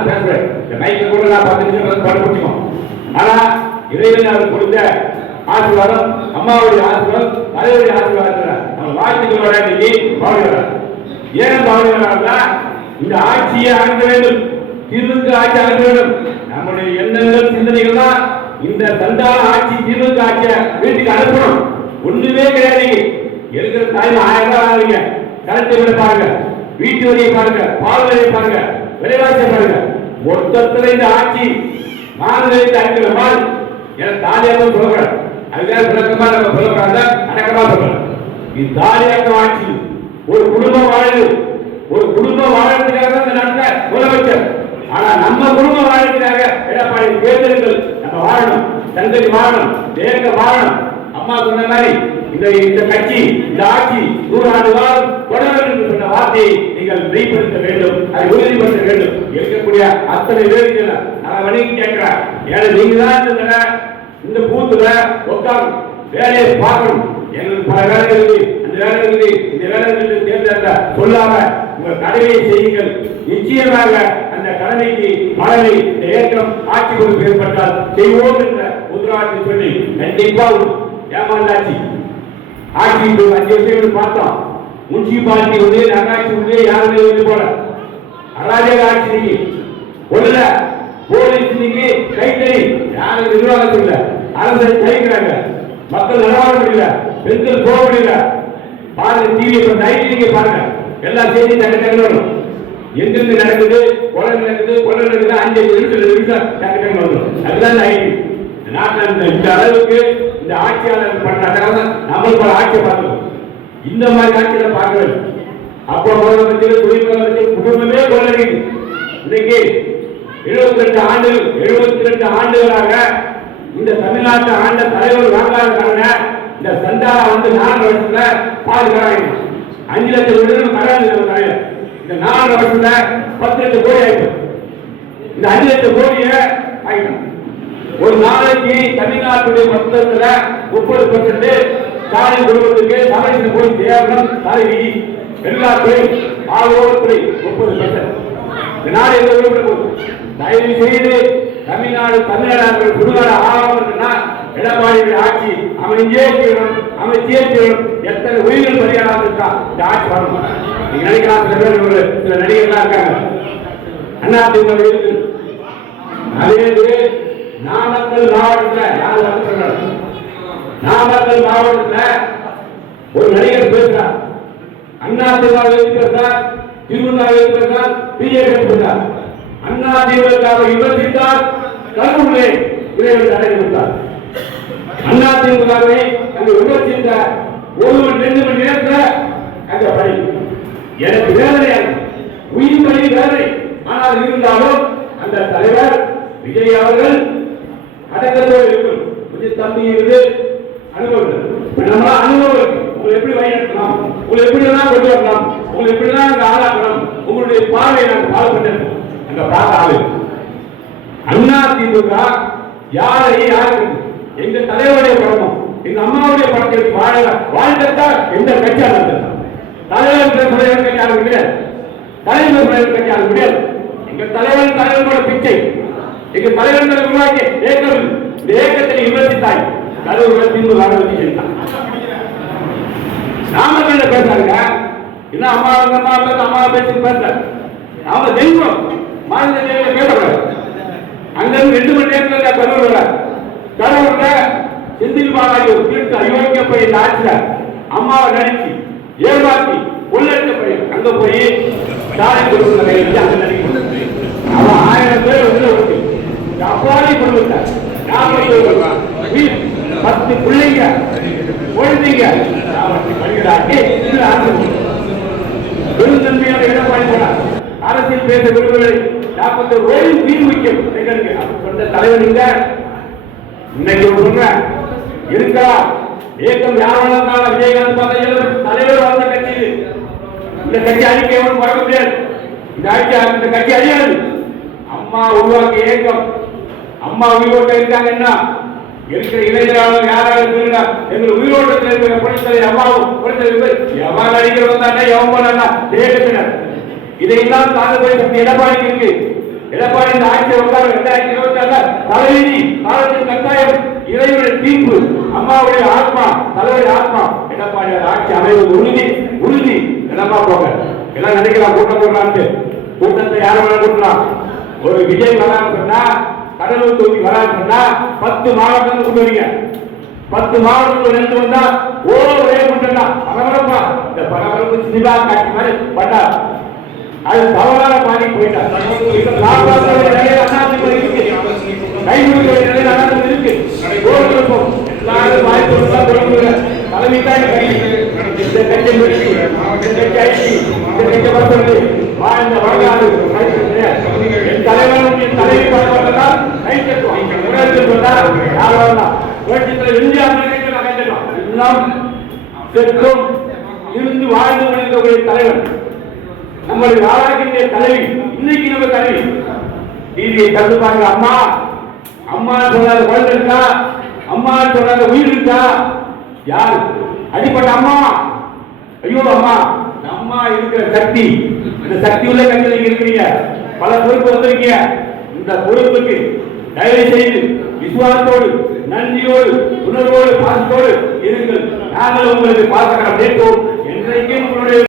நான் பேசுறேன் இந்த மைக்க கூட நான் பத்து நிமிஷம் படுப்பிடிக்கும் ஆனா இறைவன் அவர் கொடுத்த ஆசீர்வாதம் அம்மாவுடைய ஆசீர்வாதம் தலைவருடைய ஆசீர்வாதம் நம்ம வாழ்த்துக்கள் வர இன்னைக்கு பாடுகிறார். ஏன் பாடுகிறார்னா இந்த ஆட்சியை அகற்ற வேண்டும். தீர்வுக்கு ஆட்சி அகற்ற வேண்டும். நம்முடைய எண்ணங்கள் சிந்தனைகள் தான் இந்த சண்டான ஆட்சி தீர்வுக்கு ஆட்சிய வீட்டுக்கு அனுப்பணும். ஒண்ணுமே கிடையாது இருக்கிற தாய் ஆயிரம் ரூபாய் வாங்குறீங்க கரண்ட் பாருங்க. வீட்டு வரியை பாருங்க. பால் விலையை பாருங்க. விலைவாசியை பாருங்க. மொத்தத்துல இந்த ஆட்சி மாநிலத்தை அடிக்கிற மாதிரி என தாலியாக்கம் சொல்றேன் அதுக்காக விளக்கமா நம்ம சொல்லக்கூடாது. அடக்கமா சொல்றேன் இது தாலியாக்கம் ஆட்சி. ஒரு குடும்பம் வாழுது ஒரு குடும்பம் வாழறதுக்காக இந்த நாட்டில் முதலமைச்சர் ஆனா நம்ம குடும்பம் வாழறதுக்காக எடப்பாடி தேர்தல்கள் நம்ம வாழணும். தந்தை வாழணும் தேங்க வாழணும் அம்மா சொன்ன மாதிரி இந்த இந்த கட்சி இந்த ஆட்சி நூறாண்டு காலம் தொடர என்று சொன்ன வார்த்தையை நீங்கள் மெய்ப்படுத்த வேண்டும் அதை உறுதிப்படுத்த வேண்டும். இருக்கக்கூடிய அத்தனை பேருக்கு நான் வணங்கி கேட்கிறேன் ஏன்னா நீங்க தான் இந்த தடவை இந்த பூத்துல உட்காரும் வேலையை பார்க்கணும். எங்களுக்கு பல வேலைகள் இருக்கு. அந்த வேலை இருக்கு. இந்த வேலைகளுக்கு தேர்ந்தெடுத்த சொல்லாம உங்க கடமையை செய்யுங்கள். நிச்சயமாக அந்த கடமைக்கு பலனை இந்த ஏற்றம் ஆட்சி பொறுப்பு ஏற்பட்டால் செய்வோம் என்ற உத்தரவாதத்தை சொல்லி கண்டிப்பா ஏமாந்தாச்சு. ஆட்சி அஞ்சு வருஷங்கள் பார்த்தோம். முனிசிபாலிட்டி வந்து நகராட்சி வந்து யாருமே வந்து போல அராஜக ஆட்சி இன்னைக்கு. ஒண்ணுல போலீஸ் இன்னைக்கு கைத்தறி. யாரும் நிர்வாகத்தில் இல்ல. அரசு கைக்கிறாங்க மக்கள் நடவாட முடியல பெண்கள் போக முடியல பாருங்க டிவி இப்ப நைட் நீங்க பாருங்க. எல்லா செய்தியும் டக்கு டக்குனு வரும். எங்கெங்க நடக்குது? கொலை நடக்குது? கொலை நடக்குது? அஞ்சு நிமிஷம் நிமிஷம் டக்கு டக்குனு வரும் அதுதான் நைட்டு நாட்டில் இந்த இந்த அளவுக்கு இந்த ஆட்சியாளர் பண்ண அட்டகாசம் நம்மளுக்கு ஒரு ஆட்சியை பார்க்கணும். இந்த மாதிரி ஆட்சியில பார்க்கறது அப்போ முதலமைச்சர் துணை முதலமைச்சர் குடும்பமே கொள்ளடிக்குது இன்னைக்கு எழுபத்தி ரெண்டு ஆண்டு எழுபத்தி ரெண்டு ஆண்டுகளாக இந்த தமிழ்நாட்டு ஆண்ட தலைவர் வாங்காத இந்த சந்தாரா வந்து நாலு வருஷத்துல பாதுகாப்பு அஞ்சு லட்சம் விடுதலை கடன் இந்த நாலு வருஷத்துல பத்து லட்சம் கோடி ஆயிடும் இந்த அஞ்சு லட்சம் கோடியை ஆகிடும் ஒரு நாளைக்கு தமிழ்நாட்டுடைய மொத்தத்துல முப்பது பர்சன்ட் சாலை குடும்பத்துக்கு தலைக்கு போய் சேரணும். தலைவி விதி. எல்லா துறை ஆவோடு துறை முப்பது பர்சன்ட் நாடு தயவு செய்து தமிழ்நாடு தமிழ்நாடு சுடுகாடு ஆகணும்னா எடப்பாடி ஆட்சி அமைஞ்சே ஜெயிக்கணும் அமைச்சே ஜெயிக்கணும் எத்தனை உயிர்கள் பலியாக இருக்கா? இந்த ஆட்சி வரணும். நீங்க நினைக்கலாம் சில பேர் ஒரு சில நடிகர்கள்லாம் இருக்காங்க. அண்ணா திமுக அதே நாமக்கல் மாவட்டத்தில் நாமக்கல் மாவட்டத்தில் ஒரு நடிகர் பேசுறார். அண்ணா திமுக பேசுறார் திமுக பேசுறார் பிஜேபி பேசுறார் அண்ணா திமுக விமர்சித்தார் கருணை இறைவன் தடை கொடுத்தார். அண்ணா திமுகவை அங்கு விமர்சித்த ஒரு மணி ரெண்டு மணி நேரத்தில் அங்க பணி. எனக்கு வேதனையாக உயிர் பணி வேதனை. ஆனால் இருந்தாலும் அந்த தலைவர் விஜய் அவர்கள் அடக்கத்தோடு இருக்கும் விஜய் தம்பி இருந்து அனுபவம் இப்ப அனுபவம் உங்களை எப்படி வழிநடத்தலாம் உங்களை எப்படி எல்லாம் கொண்டு வரலாம் உங்களை எப்படி எல்லாம் அங்க ஆளாக்கணும் உங்களுடைய பார்வையை நாங்கள் ஃபாலோ பண்ணிருக்கோம் ஆளு அண்ணா திமுக யாரை யாருக்கு எங்க தலைவருடைய படமும் எங்க அம்மாவுடைய படத்தை வாழ வாழ்ந்தா எந்த கட்சியாளர் தலைவர் தலைவர் கட்சியாளர் கிடையாது தலைவர் தலைவர் கட்சியாளர் கிடையாது எங்க தலைவன் தலைவரோட பிச்சை எங்க தலைவன் உருவாக்கிய ஏக்கம் இந்த ஏக்கத்தை விமர்சித்தாய் தலைவர் திமுக வாழவதி செய்தான். நாமக்கல்ல பேசுறாங்க என்ன அம்மா அம்மா பேச அம்மா பேசி பேச. நாம தெய்வம் மாநில ஜெயில பேசக்கூடாது அங்க ரெண்டு மணி நேரத்துல கரூர் வர கரூர்ல செந்தில் பாலாஜி ஒரு திருட்டு அயோக்கிய போய் இந்த அம்மாவை நடிச்சு ஏமாத்தி கொள்ளடிச்ச பையன். அங்க போய் சாலை கொடுக்குற கையில் அங்க நடிக்கணும் அவன் ஆயிரம் பேர் உள்ள விட்டு அப்பாடி கொடுத்தார் நாற்பத்தி பத்து பிள்ளைங்க குழந்தைங்க பெருந்தன்மையான எடப்பாடி போனார்? அரசியல் பேச விரும்பவில்லை. நாற்பத்தி ஒரு ஓய்வு தீர்வு முக்கியம் எங்களுக்கு சொன்ன தலைவர் இங்க இன்னைக்கு ஒரு இருக்கலாம் இயக்கம் யார் வளர்ந்தாலும் விஜயகாந்த் தலைவர் வளர்ந்த கட்சி இந்த கட்சி முடியாது இந்த கட்சி அழியாது அம்மா உருவாக்கிய இயக்கம் அம்மா உயிரோட்ட இருக்காங்க என்ன இருக்கிற இளைஞர்கள் யாராவது சொல்லுங்க எங்கள் உயிரோட்டத்தில் இருக்கிற புனித்தலை அம்மாவும் புனித்தலை எவன் அடிக்கிறவன் தானே எவன் பண்ணா தேகத்தினர் இதையெல்லாம் தாங்க போய் சக்தி இருக்கு. எடப்பாடி இந்த ஆட்சி உட்கார ரெண்டாயிரத்தி இருபத்தி ஆறு தலைவிதி காலத்தின் கட்டாயம் இறைவனுடைய தீர்ப்பு அம்மாவுடைய ஆத்மா தலைவருடைய ஆத்மா. எடப்பாடியார் ஆட்சி அமைவது உறுதி உறுதி. என்னமா போங்க? எல்லாம் நினைக்கலாம் கூட்டம் போடுறான்ட்டு. கூட்டத்தை யாரும் கூட்டலாம். ஒரு விஜய் வரான்னு சொன்னா கடலூர் தொகுதி வராதுன்னா பத்து மாவட்டம் கொண்டு வரீங்க. பத்து மாவட்டத்தில் நின்று வந்தா ஓ ஒரே கூட்டம் பரபரப்பா. இந்த பரபரப்பு சினிமா காட்சி மாதிரி பண்ணா அது தவறான பாதி போயிட்டார் வாழ்ந்த வரலாறு. செற்றும் இருந்து வாழ்ந்து கொண்டிருக்கக்கூடிய தலைவர் நம்முடைய வாழ்க்கைய தலைவி இன்னைக்கு நம்ம தலைவி நீதியை கண்டு பாருங்க அம்மா அம்மா சொல்லாத குழந்தை இருக்கா அம்மா சொல்லாத உயிர் இருக்கா யார் அடிப்பட்ட அம்மா ஐயோ அம்மா அம்மா இருக்கிற சக்தி இந்த சக்தி உள்ள கட்சியில் நீங்க இருக்கிறீங்க பல பொறுப்பு வந்திருக்கீங்க இந்த பொறுப்புக்கு தயவு செய்து விசுவாசத்தோடு நன்றியோடு உணர்வோடு பாசத்தோடு இருங்கள். நாங்கள் உங்களுக்கு பாசகரம் கேட்போம் என்றைக்கும் உங்களுடைய